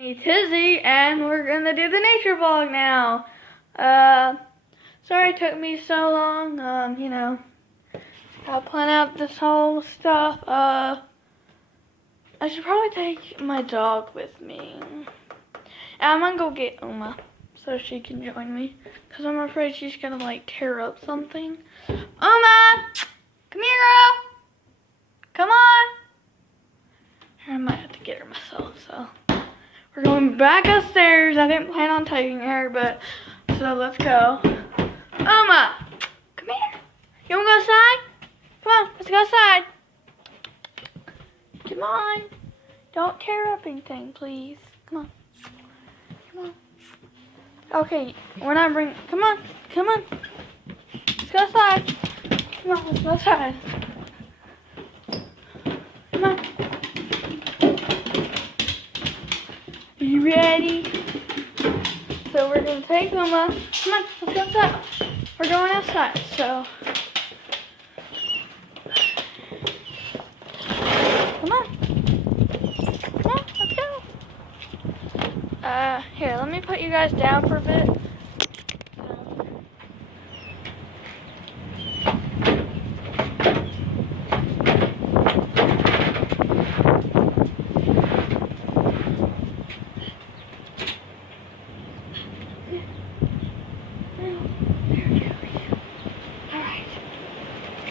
Me Tizzy, and we're gonna do the nature vlog now. Sorry it took me so long. I'll plan out this whole stuff. I should probably take my dog with me. And I'm gonna go get Uma so she can join me, cause I'm afraid she's gonna like tear up something. Uma, come here, girl. Come on. I might have to get her myself. So. We're going back upstairs. I didn't plan on taking her, but so let's go. Uma, come here. You wanna go outside? Come on, let's go outside. Come on. Don't tear up anything, please. Come on. Come on. Okay, we're not bringing. Come on. Come on. Let's go outside. Come on, let's go outside. Come on. Are you ready? So we're gonna take Uma. Come on, let's go outside. We're going outside, so. Come on. Come on, let's go. Here, let me put you guys down for a bit.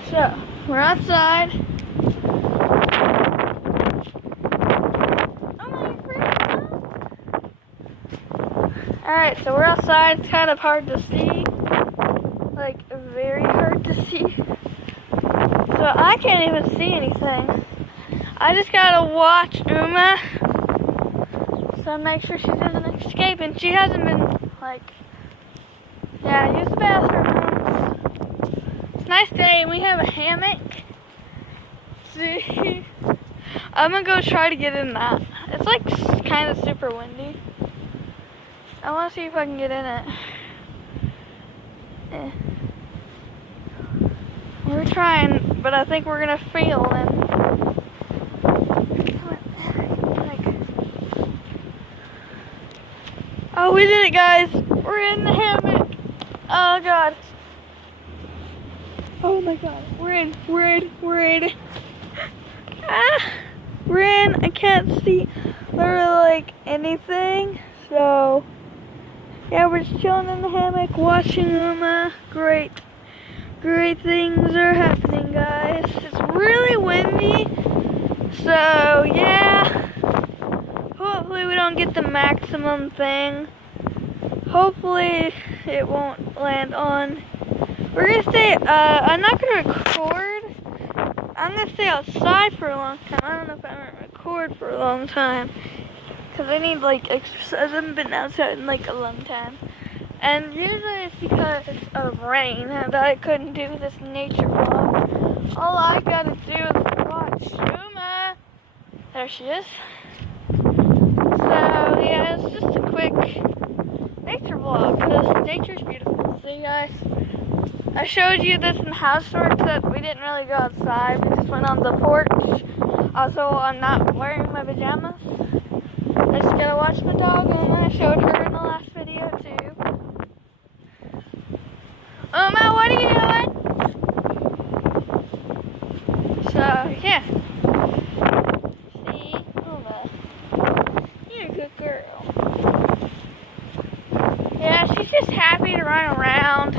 So, we're outside. Alright, so we're outside. It's kind of hard to see. Like, very hard to see. So, I can't even see anything. I just gotta watch Uma. So, make sure she doesn't escape. And she hasn't been, like, yeah, use the bathroom. Nice day, and we have a hammock. See, I'm gonna go try to get in that. It's like kind of super windy. I want to see if I can get in it. We're trying, but I think we're gonna fail. Oh, we did it, guys! We're in the hammock. Oh God. Oh my God, we're in. We're in. I can't see literally like anything. So, yeah, we're just chilling in the hammock, watching Uma. Great things are happening, guys. It's really windy. So, yeah. Hopefully we don't get the maximum thing. Hopefully it won't land on. We're gonna stay, I'm not gonna record. I'm gonna stay outside for a long time. I don't know if I'm gonna record for a long time. Cause I need like exercise. I haven't been outside in like a long time. And usually it's because of rain that I couldn't do this nature vlog. All I gotta do is watch Uma. There she is. So yeah, it's just a quick nature vlog because nature's beautiful. See, guys? I showed you this in the house tour, except we didn't really go outside. We just went on the porch. Also, I'm not wearing my pajamas. I just gotta watch my dog, and I showed her in the last video too. Uma, what are you doing? So, yeah. See, Uma, you're a good girl. Yeah, she's just happy to run around.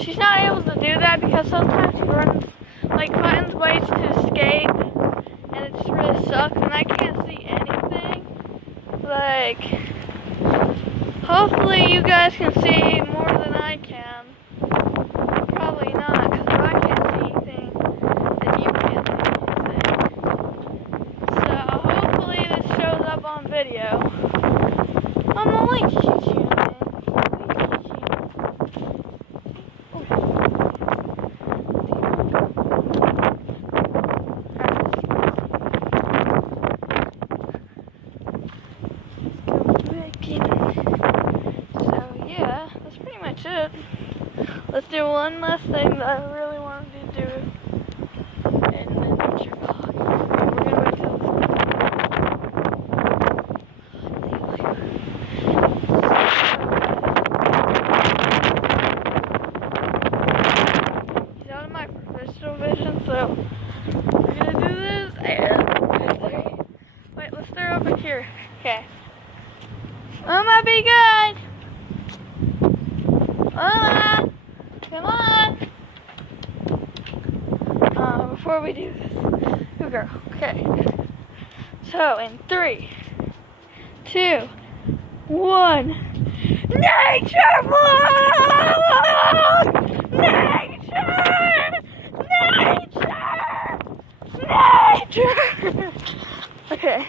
She's not able to do that because sometimes she runs, like, finds ways to escape, and it just really sucks, and I can't see anything. Like, hopefully you guys can see more than I can. Probably not, because if I can't see anything, then you can't see anything. So, hopefully this shows up on video. I'm the link shoot you. Let's do one last thing that I really wanted to do in the nature vlog. We're gonna wait till Okay. Uma, be good. Uma, come on. Before we do this, good girl. Okay. So in 3, 2, 1. Nature vlog! Nature! Nature! Nature! Okay.